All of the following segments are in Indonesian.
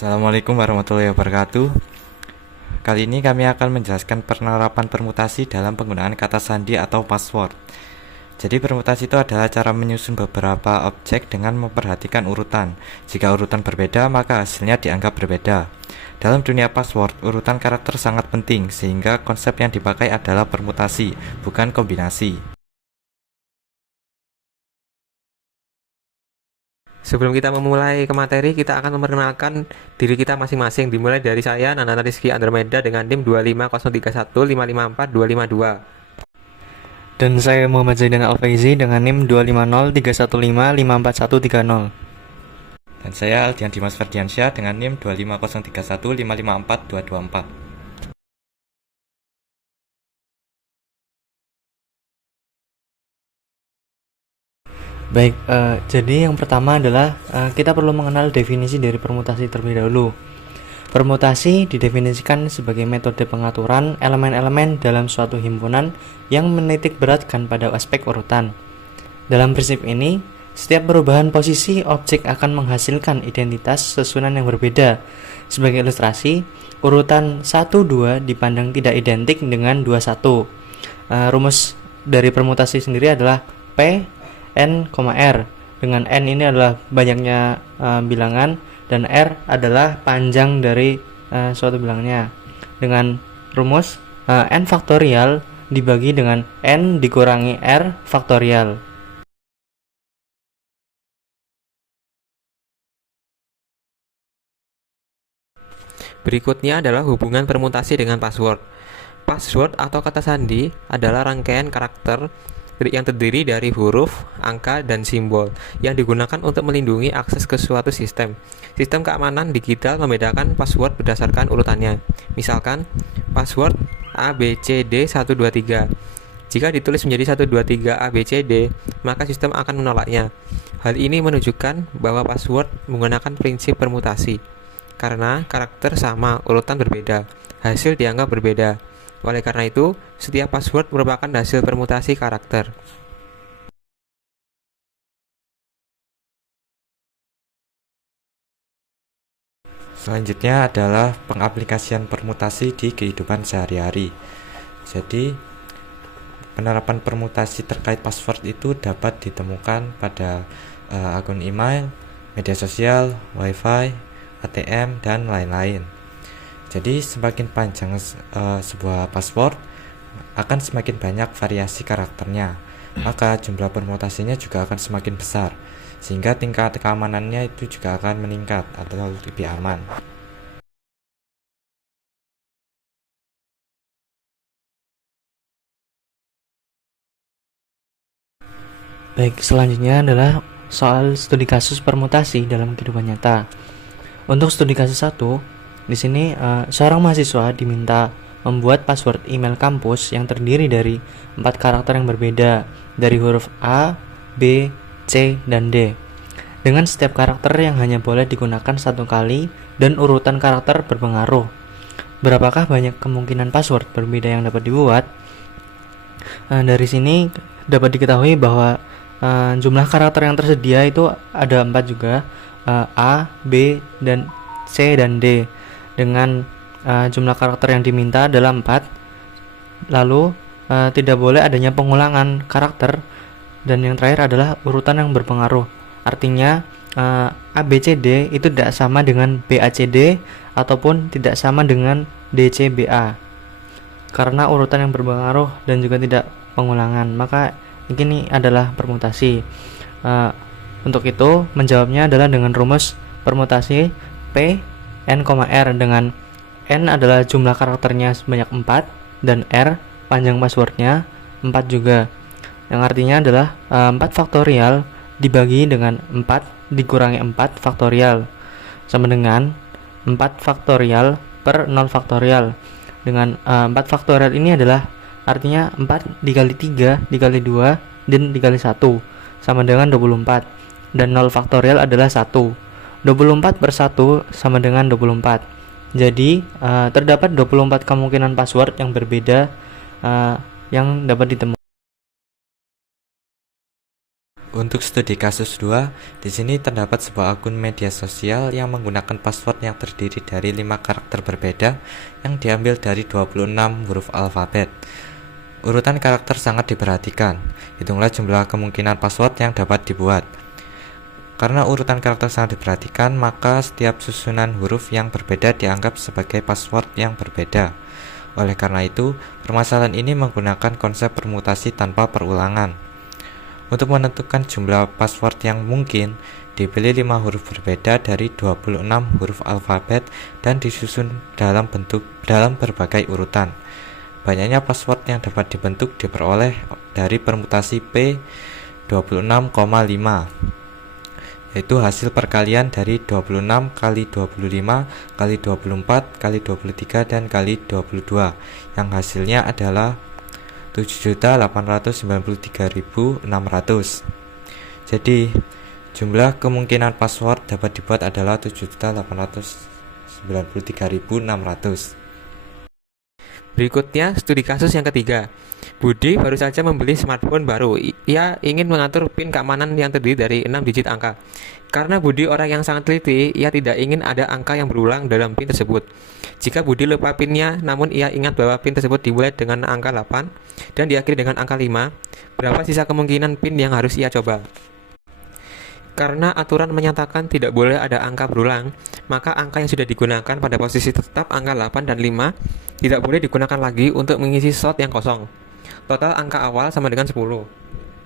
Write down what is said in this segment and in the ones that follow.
Assalamualaikum warahmatullahi wabarakatuh. Kali ini kami akan menjelaskan penerapan permutasi dalam penggunaan kata sandi atau password. Jadi permutasi itu adalah cara menyusun beberapa objek dengan memperhatikan urutan. Jika urutan berbeda, maka hasilnya dianggap berbeda. Dalam dunia password, urutan karakter sangat penting sehingga konsep yang dipakai adalah permutasi, bukan kombinasi. Sebelum kita memulai ke materi, kita akan memperkenalkan diri kita masing-masing. Dimulai dari saya, Nana Rizky Andromeda dengan NIM 25031554252. Dan saya Muhammad Zaidan Alfaizi dengan NIM 25031554130. Dan saya Aldian Dimas Ferdiansyah dengan NIM 25031554224. Baik, jadi yang pertama adalah kita perlu mengenal definisi dari permutasi terlebih dahulu. Permutasi didefinisikan sebagai metode pengaturan elemen-elemen dalam suatu himpunan yang menitik beratkan pada aspek urutan. Dalam prinsip ini, setiap perubahan posisi objek akan menghasilkan identitas susunan yang berbeda. Sebagai ilustrasi, urutan 1-2 dipandang tidak identik dengan 2-1. Rumus dari permutasi sendiri adalah P N, R, dengan N ini adalah banyaknya bilangan dan R adalah panjang dari suatu bilangnya, dengan rumus N faktorial dibagi dengan N dikurangi R faktorial. Berikutnya adalah hubungan permutasi dengan password. Password atau kata sandi adalah rangkaian karakter yang terdiri dari huruf, angka, dan simbol yang digunakan untuk melindungi akses ke suatu sistem. Sistem keamanan digital membedakan password berdasarkan urutannya. Misalkan, password ABCD123. Jika ditulis menjadi 123 ABCD, maka sistem akan menolaknya. Hal ini menunjukkan bahwa password menggunakan prinsip permutasi. Karena karakter sama, urutan berbeda, hasil dianggap berbeda. Oleh karena itu, setiap password merupakan hasil permutasi karakter. Selanjutnya adalah pengaplikasian permutasi di kehidupan sehari-hari. Jadi, penerapan permutasi terkait password itu dapat ditemukan pada akun email, media sosial, wifi, ATM, dan lain-lain. Jadi semakin panjang sebuah password, akan semakin banyak variasi karakternya, maka jumlah permutasinya juga akan semakin besar, sehingga tingkat keamanannya itu juga akan meningkat atau lebih aman. Baik, selanjutnya adalah soal studi kasus permutasi dalam kehidupan nyata. Untuk studi kasus 1, di sini seorang mahasiswa diminta membuat password email kampus yang terdiri dari 4 karakter yang berbeda dari huruf A, B, C, dan D. Dengan setiap karakter yang hanya boleh digunakan satu kali dan urutan karakter berpengaruh. Berapakah banyak kemungkinan password berbeda yang dapat dibuat? Dari sini dapat diketahui bahwa jumlah karakter yang tersedia itu ada 4 juga, A, B, dan C, dan D. Dengan jumlah karakter yang diminta adalah 4. Lalu tidak boleh adanya pengulangan karakter. Dan yang terakhir adalah urutan yang berpengaruh. Artinya ABCD itu tidak sama dengan BACD ataupun tidak sama dengan DCBA. Karena urutan yang berpengaruh dan juga tidak pengulangan, maka ini adalah permutasi. Untuk itu menjawabnya adalah dengan rumus permutasi P N, R, dengan N adalah jumlah karakternya sebanyak 4 dan R panjang passwordnya 4 juga, yang artinya adalah 4 faktorial dibagi dengan 4 dikurangi 4 faktorial sama dengan 4 faktorial per 0 faktorial. Dengan 4 faktorial ini adalah artinya 4 dikali 3 dikali 2 dan dikali 1 sama dengan 24, dan 0 faktorial adalah 1. 24 per 1 sama dengan 24. Jadi terdapat 24 kemungkinan password yang berbeda yang dapat ditemukan. Untuk studi kasus 2, di sini terdapat sebuah akun media sosial yang menggunakan password yang terdiri dari 5 karakter berbeda yang diambil dari 26 huruf alfabet. Urutan karakter sangat diperhatikan. Hitunglah jumlah kemungkinan password yang dapat dibuat. Karena urutan karakter sangat diperhatikan, maka setiap susunan huruf yang berbeda dianggap sebagai password yang berbeda. Oleh karena itu, permasalahan ini menggunakan konsep permutasi tanpa perulangan. Untuk menentukan jumlah password yang mungkin, dipilih 5 huruf berbeda dari 26 huruf alfabet dan disusun dalam berbagai urutan. Banyaknya password yang dapat dibentuk diperoleh dari permutasi P26,5, yaitu hasil perkalian dari 26 kali 25 kali 24 kali 23 dan kali 22, yang hasilnya adalah 7.893.600. Jadi, jumlah kemungkinan password dapat dibuat adalah 7.893.600. Berikutnya, studi kasus yang ketiga. Budi baru saja membeli smartphone baru. Ia ingin mengatur PIN keamanan yang terdiri dari 6 digit angka. Karena Budi orang yang sangat teliti, ia tidak ingin ada angka yang berulang dalam PIN tersebut. Jika Budi lupa PIN-nya, namun ia ingat bahwa PIN tersebut dimulai dengan angka 8 dan diakhiri dengan angka 5, berapa sisa kemungkinan PIN yang harus ia coba? Karena aturan menyatakan tidak boleh ada angka berulang, maka angka yang sudah digunakan pada posisi tetap angka 8 dan 5 tidak boleh digunakan lagi untuk mengisi slot yang kosong. Total angka awal sama dengan 10.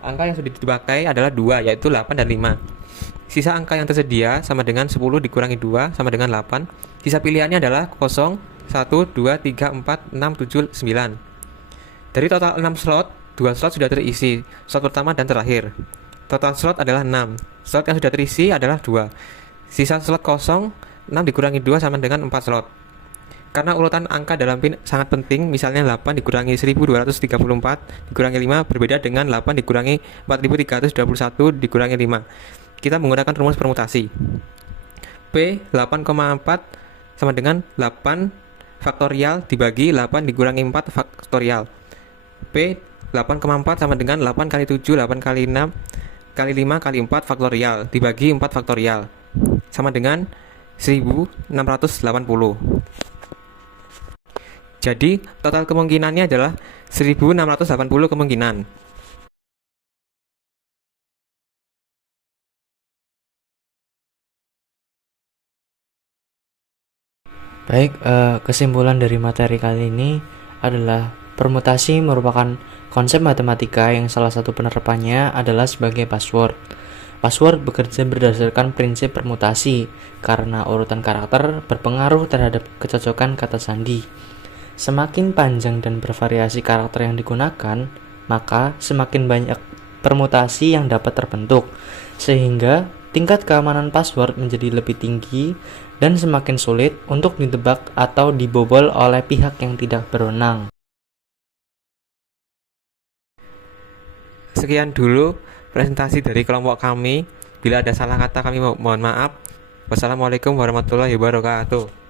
Angka yang sudah dipakai adalah 2, yaitu 8 dan 5. Sisa angka yang tersedia sama dengan 10 dikurangi 2 sama dengan 8. Sisa pilihannya adalah 0, 1, 2, 3, 4, 6, 7, 9. Dari total 6 slot, 2 slot sudah terisi, slot pertama dan terakhir. Total slot adalah 6. Slot yang sudah terisi adalah 2. Sisa slot kosong, 6 dikurangi 2 sama dengan 4 slot. Karena urutan angka dalam PIN sangat penting, misalnya 8 dikurangi 1234 dikurangi 5 berbeda dengan 8 dikurangi 4321 dikurangi 5. Kita menggunakan rumus permutasi. P 8,4 sama dengan 8 faktorial dibagi 8 dikurangi 4 faktorial. P 8,4 sama dengan 8 kali 7, 8 kali 6 kali 5 kali 4 faktorial dibagi 4 faktorial sama dengan 1680. Jadi, total kemungkinannya adalah 1680 kemungkinan. Baik, kesimpulan dari materi kali ini adalah permutasi merupakan konsep matematika yang salah satu penerapannya adalah sebagai password. Password bekerja berdasarkan prinsip permutasi karena urutan karakter berpengaruh terhadap kecocokan kata sandi. Semakin panjang dan bervariasi karakter yang digunakan, maka semakin banyak permutasi yang dapat terbentuk, sehingga tingkat keamanan password menjadi lebih tinggi dan semakin sulit untuk ditebak atau dibobol oleh pihak yang tidak berwenang. Sekian dulu presentasi dari kelompok kami. Bila ada salah kata kami mohon maaf. Wassalamualaikum warahmatullahi wabarakatuh.